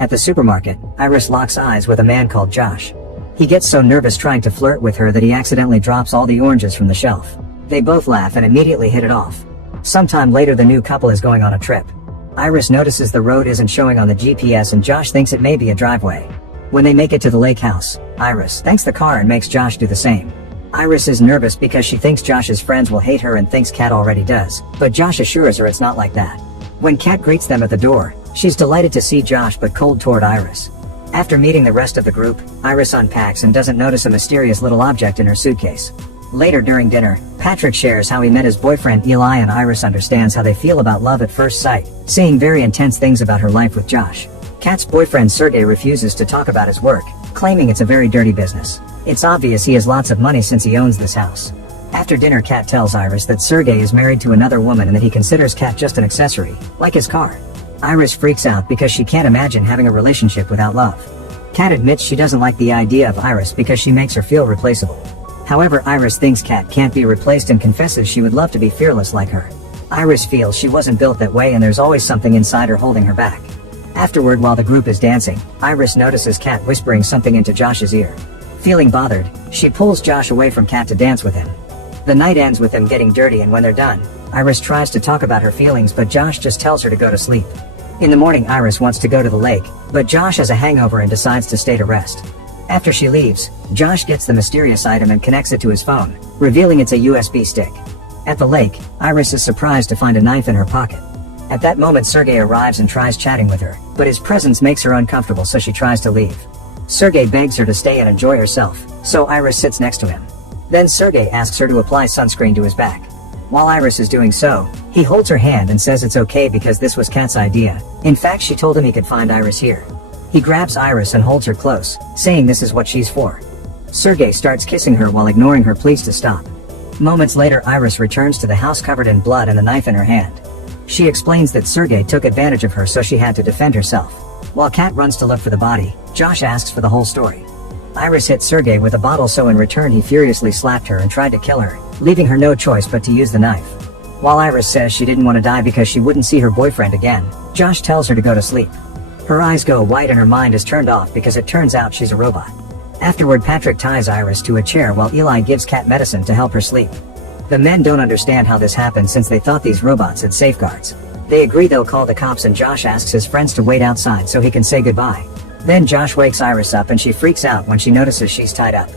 At the supermarket, Iris locks eyes with a man called Josh. He gets so nervous trying to flirt with her that he accidentally drops all the oranges from the shelf. They both laugh and immediately hit it off. Sometime later, the new couple is going on a trip. Iris notices the road isn't showing on the GPS and Josh thinks it may be a driveway. When they make it to the lake house, Iris thanks the car and makes Josh do the same. Iris is nervous because she thinks Josh's friends will hate her and thinks Kat already does, but Josh assures her it's not like that. When Kat greets them at the door, she's delighted to see Josh but cold toward Iris. After meeting the rest of the group, Iris unpacks and doesn't notice a mysterious little object in her suitcase. Later during dinner, Patrick shares how he met his boyfriend Eli and Iris understands how they feel about love at first sight, saying very intense things about her life with Josh. Kat's boyfriend Sergey refuses to talk about his work, claiming it's a very dirty business. It's obvious he has lots of money since he owns this house. After dinner, Kat tells Iris that Sergey is married to another woman and that he considers Kat just an accessory, like his car. Iris freaks out because she can't imagine having a relationship without love. Kat admits she doesn't like the idea of Iris because she makes her feel replaceable. However, Iris thinks Kat can't be replaced and confesses she would love to be fearless like her. Iris feels she wasn't built that way and there's always something inside her holding her back. Afterward, while the group is dancing, Iris notices Kat whispering something into Josh's ear. Feeling bothered, she pulls Josh away from Kat to dance with him. The night ends with them getting dirty and when they're done, Iris tries to talk about her feelings but Josh just tells her to go to sleep. In the morning, Iris wants to go to the lake, but Josh has a hangover and decides to stay to rest. After she leaves, Josh gets the mysterious item and connects it to his phone, revealing it's a USB stick. At the lake, Iris is surprised to find a knife in her pocket. At that moment, Sergey arrives and tries chatting with her, but his presence makes her uncomfortable so she tries to leave. Sergey begs her to stay and enjoy herself, so Iris sits next to him. Then Sergey asks her to apply sunscreen to his back. While Iris is doing so, he holds her hand and says it's okay because this was Kat's idea. In fact, she told him he could find Iris here. He grabs Iris and holds her close, saying this is what she's for. Sergey starts kissing her while ignoring her pleas to stop. Moments later, Iris returns to the house covered in blood and a knife in her hand. She explains that Sergey took advantage of her so she had to defend herself. While Kat runs to look for the body, Josh asks for the whole story. Iris hit Sergey with a bottle so in return he furiously slapped her and tried to kill her, leaving her no choice but to use the knife. While Iris says she didn't want to die because she wouldn't see her boyfriend again, Josh tells her to go to sleep. Her eyes go white and her mind is turned off because it turns out she's a robot. Afterward, Patrick ties Iris to a chair while Eli gives Kat medicine to help her sleep. The men don't understand how this happened since they thought these robots had safeguards. They agree they'll call the cops and Josh asks his friends to wait outside so he can say goodbye. Then Josh wakes Iris up and she freaks out when she notices she's tied up.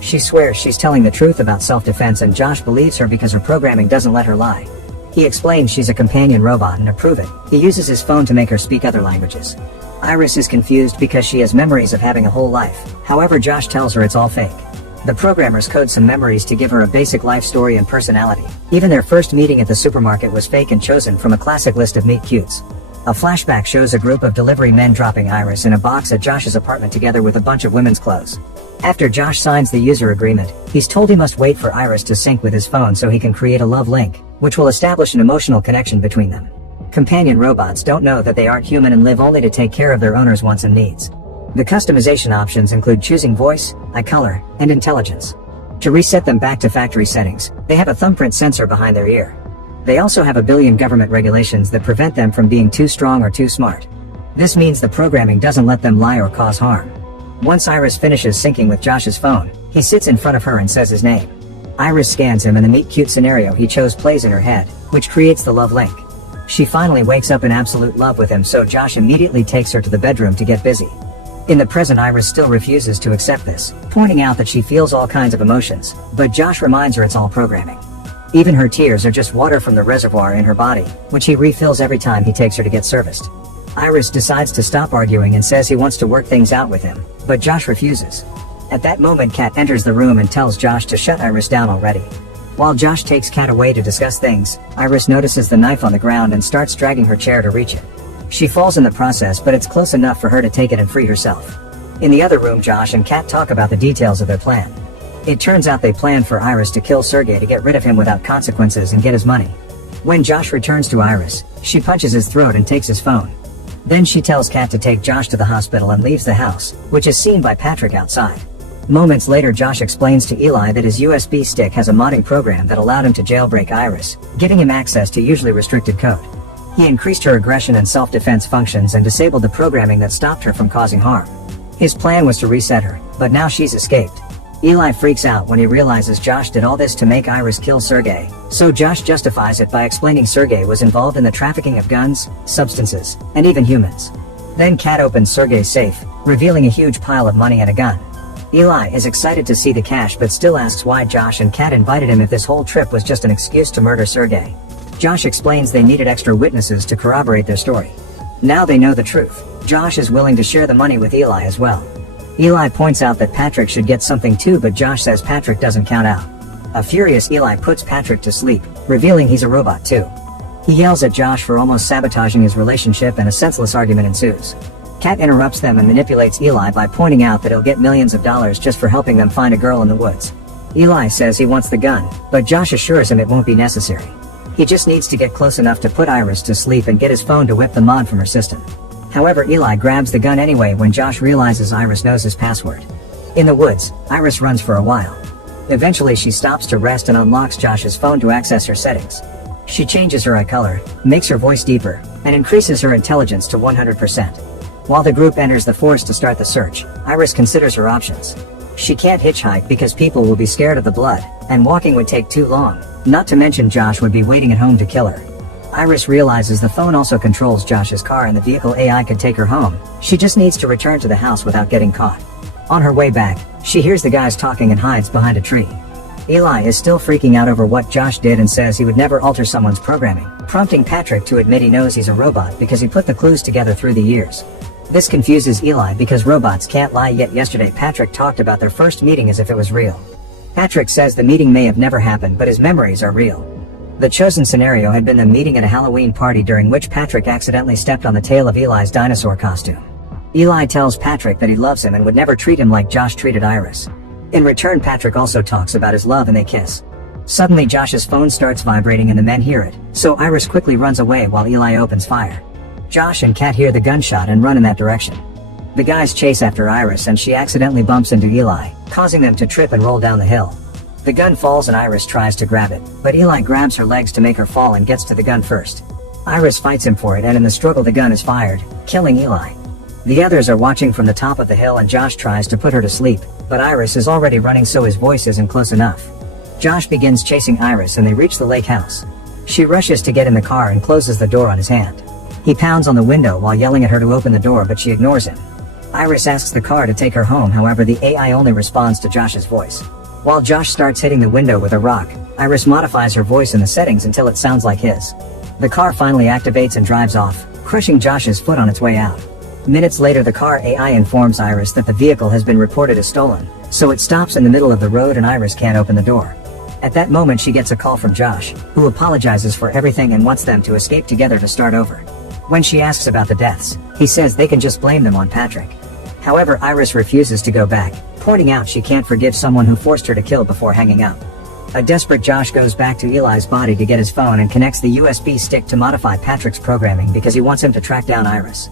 She swears she's telling the truth about self-defense and Josh believes her because her programming doesn't let her lie. He explains she's a companion robot and to prove it, he uses his phone to make her speak other languages. Iris is confused because she has memories of having a whole life, however Josh tells her it's all fake. The programmers code some memories to give her a basic life story and personality. Even their first meeting at the supermarket was fake and chosen from a classic list of meet cutes. A flashback shows a group of delivery men dropping Iris in a box at Josh's apartment together with a bunch of women's clothes. After Josh signs the user agreement, he's told he must wait for Iris to sync with his phone so he can create a love link, which will establish an emotional connection between them. Companion robots don't know that they aren't human and live only to take care of their owners' wants and needs. The customization options include choosing voice, eye color, and intelligence. To reset them back to factory settings, they have a thumbprint sensor behind their ear. They also have a billion government regulations that prevent them from being too strong or too smart. This means the programming doesn't let them lie or cause harm. Once Iris finishes syncing with Josh's phone, he sits in front of her and says his name. Iris scans him and the meet cute scenario he chose plays in her head, which creates the love link. She finally wakes up in absolute love with him, so Josh immediately takes her to the bedroom to get busy. In the present, Iris still refuses to accept this, pointing out that she feels all kinds of emotions, but Josh reminds her it's all programming. Even her tears are just water from the reservoir in her body, which he refills every time he takes her to get serviced. Iris decides to stop arguing and says he wants to work things out with him, but Josh refuses. At that moment, Kat enters the room and tells Josh to shut Iris down already. While Josh takes Kat away to discuss things, Iris notices the knife on the ground and starts dragging her chair to reach it. She falls in the process, but it's close enough for her to take it and free herself. In the other room, Josh and Kat talk about the details of their plan. It turns out they plan for Iris to kill Sergey to get rid of him without consequences and get his money. When Josh returns to Iris, she punches his throat and takes his phone. Then she tells Kat to take Josh to the hospital and leaves the house, which is seen by Patrick outside. Moments later, Josh explains to Eli that his USB stick has a modding program that allowed him to jailbreak Iris, giving him access to usually restricted code. He increased her aggression and self-defense functions and disabled the programming that stopped her from causing harm. His plan was to reset her, but now she's escaped. Eli freaks out when he realizes Josh did all this to make Iris kill Sergey, so Josh justifies it by explaining Sergey was involved in the trafficking of guns, substances, and even humans. Then Kat opens Sergey's safe, revealing a huge pile of money and a gun. Eli is excited to see the cash but still asks why Josh and Kat invited him if this whole trip was just an excuse to murder Sergey. Josh explains they needed extra witnesses to corroborate their story. Now they know the truth. Josh is willing to share the money with Eli as well. Eli points out that Patrick should get something too, but Josh says Patrick doesn't count out. A furious Eli puts Patrick to sleep, revealing he's a robot too. He yells at Josh for almost sabotaging his relationship and a senseless argument ensues. Kat interrupts them and manipulates Eli by pointing out that he'll get millions of dollars just for helping them find a girl in the woods. Eli says he wants the gun, but Josh assures him it won't be necessary. He just needs to get close enough to put Iris to sleep and get his phone to whip the mod from her system. However, Eli grabs the gun anyway when Josh realizes Iris knows his password. In the woods, Iris runs for a while. Eventually she stops to rest and unlocks Josh's phone to access her settings. She changes her eye color, makes her voice deeper, and increases her intelligence to 100%. While the group enters the forest to start the search, Iris considers her options. She can't hitchhike because people will be scared of the blood, and walking would take too long, not to mention Josh would be waiting at home to kill her. Iris realizes the phone also controls Josh's car and the vehicle AI could take her home. She just needs to return to the house without getting caught. On her way back, she hears the guys talking and hides behind a tree. Eli is still freaking out over what Josh did and says he would never alter someone's programming, prompting Patrick to admit he knows he's a robot because he put the clues together through the years. This confuses Eli because robots can't lie, yet yesterday Patrick talked about their first meeting as if it was real. Patrick says the meeting may have never happened but his memories are real. The chosen scenario had been them meeting at a Halloween party during which Patrick accidentally stepped on the tail of Eli's dinosaur costume. Eli tells Patrick that he loves him and would never treat him like Josh treated Iris. In return, Patrick also talks about his love and they kiss. Suddenly Josh's phone starts vibrating and the men hear it, so Iris quickly runs away while Eli opens fire. Josh and Kat hear the gunshot and run in that direction. The guys chase after Iris and she accidentally bumps into Eli, causing them to trip and roll down the hill. The gun falls and Iris tries to grab it, but Eli grabs her legs to make her fall and gets to the gun first. Iris fights him for it and in the struggle the gun is fired, killing Eli. The others are watching from the top of the hill and Josh tries to put her to sleep, but Iris is already running so his voice isn't close enough. Josh begins chasing Iris and they reach the lake house. She rushes to get in the car and closes the door on his hand. He pounds on the window while yelling at her to open the door, but she ignores him. Iris asks the car to take her home, however the AI only responds to Josh's voice. While Josh starts hitting the window with a rock, Iris modifies her voice in the settings until it sounds like his. The car finally activates and drives off, crushing Josh's foot on its way out. Minutes later the car AI informs Iris that the vehicle has been reported as stolen, so it stops in the middle of the road and Iris can't open the door. At that moment she gets a call from Josh, who apologizes for everything and wants them to escape together to start over. When she asks about the deaths, he says they can just blame them on Patrick. However, Iris refuses to go back, pointing out she can't forgive someone who forced her to kill before hanging up. A desperate Josh goes back to Eli's body to get his phone and connects the USB stick to modify Patrick's programming because he wants him to track down Iris.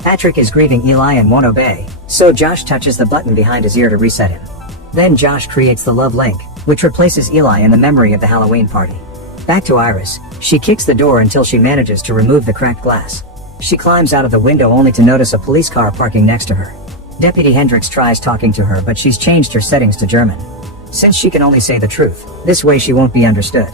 Patrick is grieving Eli and won't obey, so Josh touches the button behind his ear to reset him. Then Josh creates the love link, which replaces Eli in the memory of the Halloween party. Back to Iris, she kicks the door until she manages to remove the cracked glass. She climbs out of the window only to notice a police car parking next to her. Deputy Hendricks tries talking to her but she's changed her settings to German. Since she can only say the truth, this way she won't be understood.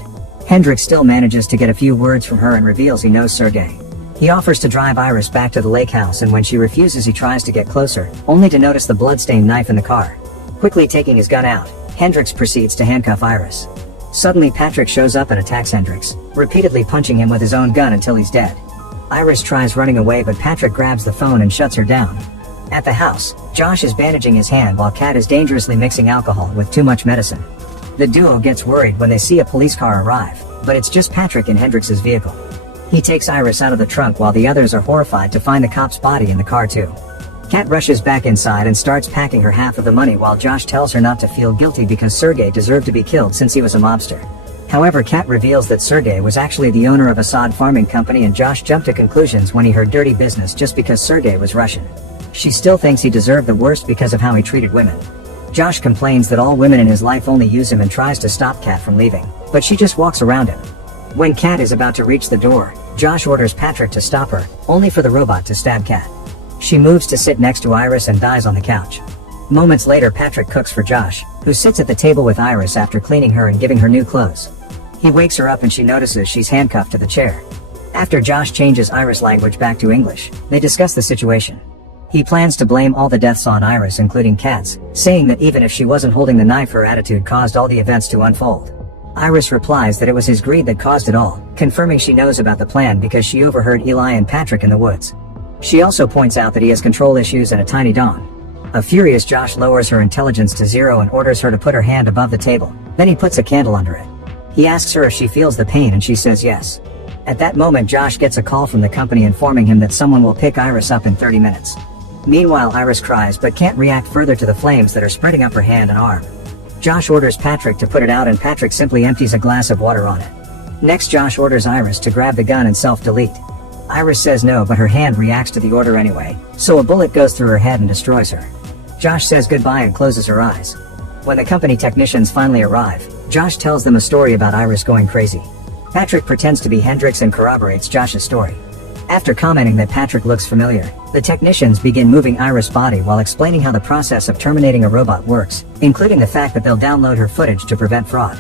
Hendricks still manages to get a few words from her and reveals he knows Sergey. He offers to drive Iris back to the lake house and when she refuses he tries to get closer, only to notice the bloodstained knife in the car. Quickly taking his gun out, Hendricks proceeds to handcuff Iris. Suddenly Patrick shows up and attacks Hendricks, repeatedly punching him with his own gun until he's dead. Iris tries running away but Patrick grabs the phone and shuts her down. At the house, Josh is bandaging his hand while Kat is dangerously mixing alcohol with too much medicine. The duo gets worried when they see a police car arrive, but it's just Patrick in Hendricks' vehicle. He takes Iris out of the trunk while the others are horrified to find the cop's body in the car too. Kat rushes back inside and starts packing her half of the money while Josh tells her not to feel guilty because Sergey deserved to be killed since he was a mobster. However, Kat reveals that Sergey was actually the owner of a sod farming company and Josh jumped to conclusions when he heard dirty business just because Sergey was Russian. She still thinks he deserved the worst because of how he treated women. Josh complains that all women in his life only use him and tries to stop Kat from leaving, but she just walks around him. When Kat is about to reach the door, Josh orders Patrick to stop her, only for the robot to stab Kat. She moves to sit next to Iris and dies on the couch. Moments later, Patrick cooks for Josh, who sits at the table with Iris after cleaning her and giving her new clothes. He wakes her up and she notices she's handcuffed to the chair. After Josh changes Iris' language back to English, they discuss the situation. He plans to blame all the deaths on Iris, including Kat's, saying that even if she wasn't holding the knife, her attitude caused all the events to unfold. Iris replies that it was his greed that caused it all, confirming she knows about the plan because she overheard Eli and Patrick in the woods. She also points out that he has control issues and a tiny dong. A furious Josh lowers her intelligence to 0 and orders her to put her hand above the table, then he puts a candle under it. He asks her if she feels the pain and she says yes. At that moment, Josh gets a call from the company informing him that someone will pick Iris up in 30 minutes. Meanwhile, Iris cries but can't react further to the flames that are spreading up her hand and arm. Josh orders Patrick to put it out and Patrick simply empties a glass of water on it. Next, Josh orders Iris to grab the gun and self-delete. Iris says no, but her hand reacts to the order anyway, so a bullet goes through her head and destroys her. Josh says goodbye and closes her eyes. When the company technicians finally arrive, Josh tells them a story about Iris going crazy. Patrick pretends to be Hendrix and corroborates Josh's story. After commenting that Patrick looks familiar, the technicians begin moving Iris' body while explaining how the process of terminating a robot works, including the fact that they'll download her footage to prevent fraud.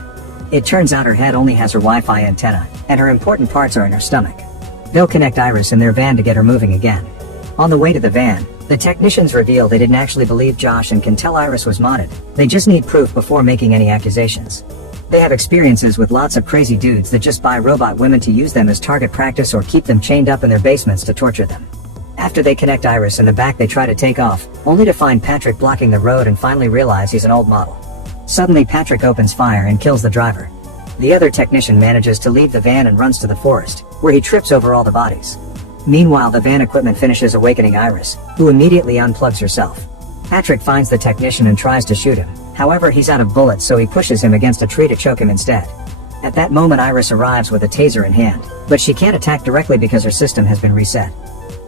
It turns out her head only has her Wi-Fi antenna, and her important parts are in her stomach. They'll connect Iris in their van to get her moving again. On the way to the van, the technicians reveal they didn't actually believe Josh and can tell Iris was modded. They just need proof before making any accusations. They have experiences with lots of crazy dudes that just buy robot women to use them as target practice or keep them chained up in their basements to torture them. After they connect Iris in the back, they try to take off, only to find Patrick blocking the road and finally realize he's an old model. Suddenly, Patrick opens fire and kills the driver. The other technician manages to leave the van and runs to the forest, where he trips over all the bodies. Meanwhile, the van equipment finishes awakening Iris, who immediately unplugs herself. Patrick finds the technician and tries to shoot him. However, he's out of bullets, so he pushes him against a tree to choke him instead. At that moment, Iris arrives with a taser in hand, but she can't attack directly because her system has been reset.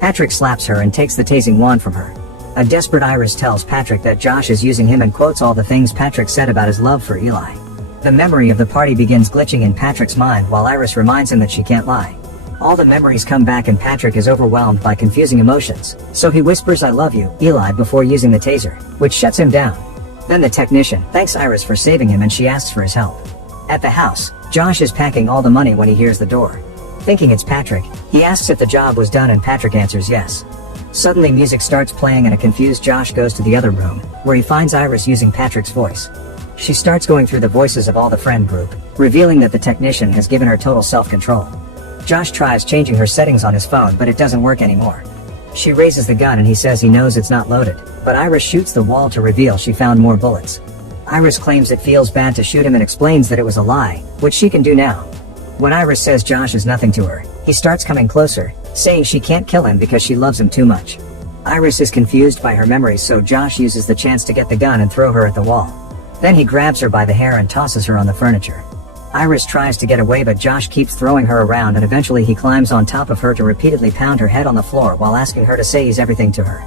Patrick slaps her and takes the tasing wand from her. A desperate Iris tells Patrick that Josh is using him and quotes all the things Patrick said about his love for Eli. The memory of the party begins glitching in Patrick's mind while Iris reminds him that she can't lie. All the memories come back and Patrick is overwhelmed by confusing emotions, so he whispers "I love you, Eli" before using the taser, which shuts him down. Then the technician thanks Iris for saving him and she asks for his help. At the house, Josh is packing all the money when he hears the door. Thinking it's Patrick, he asks if the job was done and Patrick answers yes. Suddenly music starts playing and a confused Josh goes to the other room, where he finds Iris using Patrick's voice. She starts going through the voices of all the friend group, revealing that the technician has given her total self-control. Josh tries changing her settings on his phone, but it doesn't work anymore. She raises the gun and he says he knows it's not loaded, but Iris shoots the wall to reveal she found more bullets. Iris claims it feels bad to shoot him and explains that it was a lie, which she can do now. When Iris says Josh is nothing to her, he starts coming closer, saying she can't kill him because she loves him too much. Iris is confused by her memories, so Josh uses the chance to get the gun and throw her at the wall. Then he grabs her by the hair and tosses her on the furniture. Iris tries to get away, but Josh keeps throwing her around and eventually he climbs on top of her to repeatedly pound her head on the floor while asking her to say he's everything to her.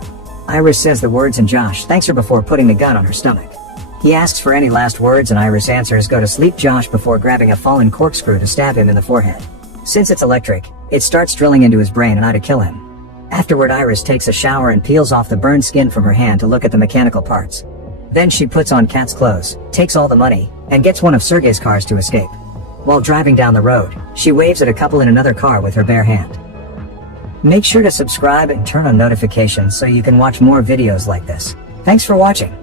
Iris says the words and Josh thanks her before putting the gun on her stomach. He asks for any last words and Iris answers "Go to sleep, Josh," before grabbing a fallen corkscrew to stab him in the forehead. Since it's electric, it starts drilling into his brain and to kill him. Afterward, Iris takes a shower and peels off the burned skin from her hand to look at the mechanical parts. Then she puts on Kat's clothes, takes all the money, and gets one of Sergey's cars to escape. While driving down the road, she waves at a couple in another car with her bare hand. Make sure to subscribe and turn on notifications so you can watch more videos like this. Thanks for watching.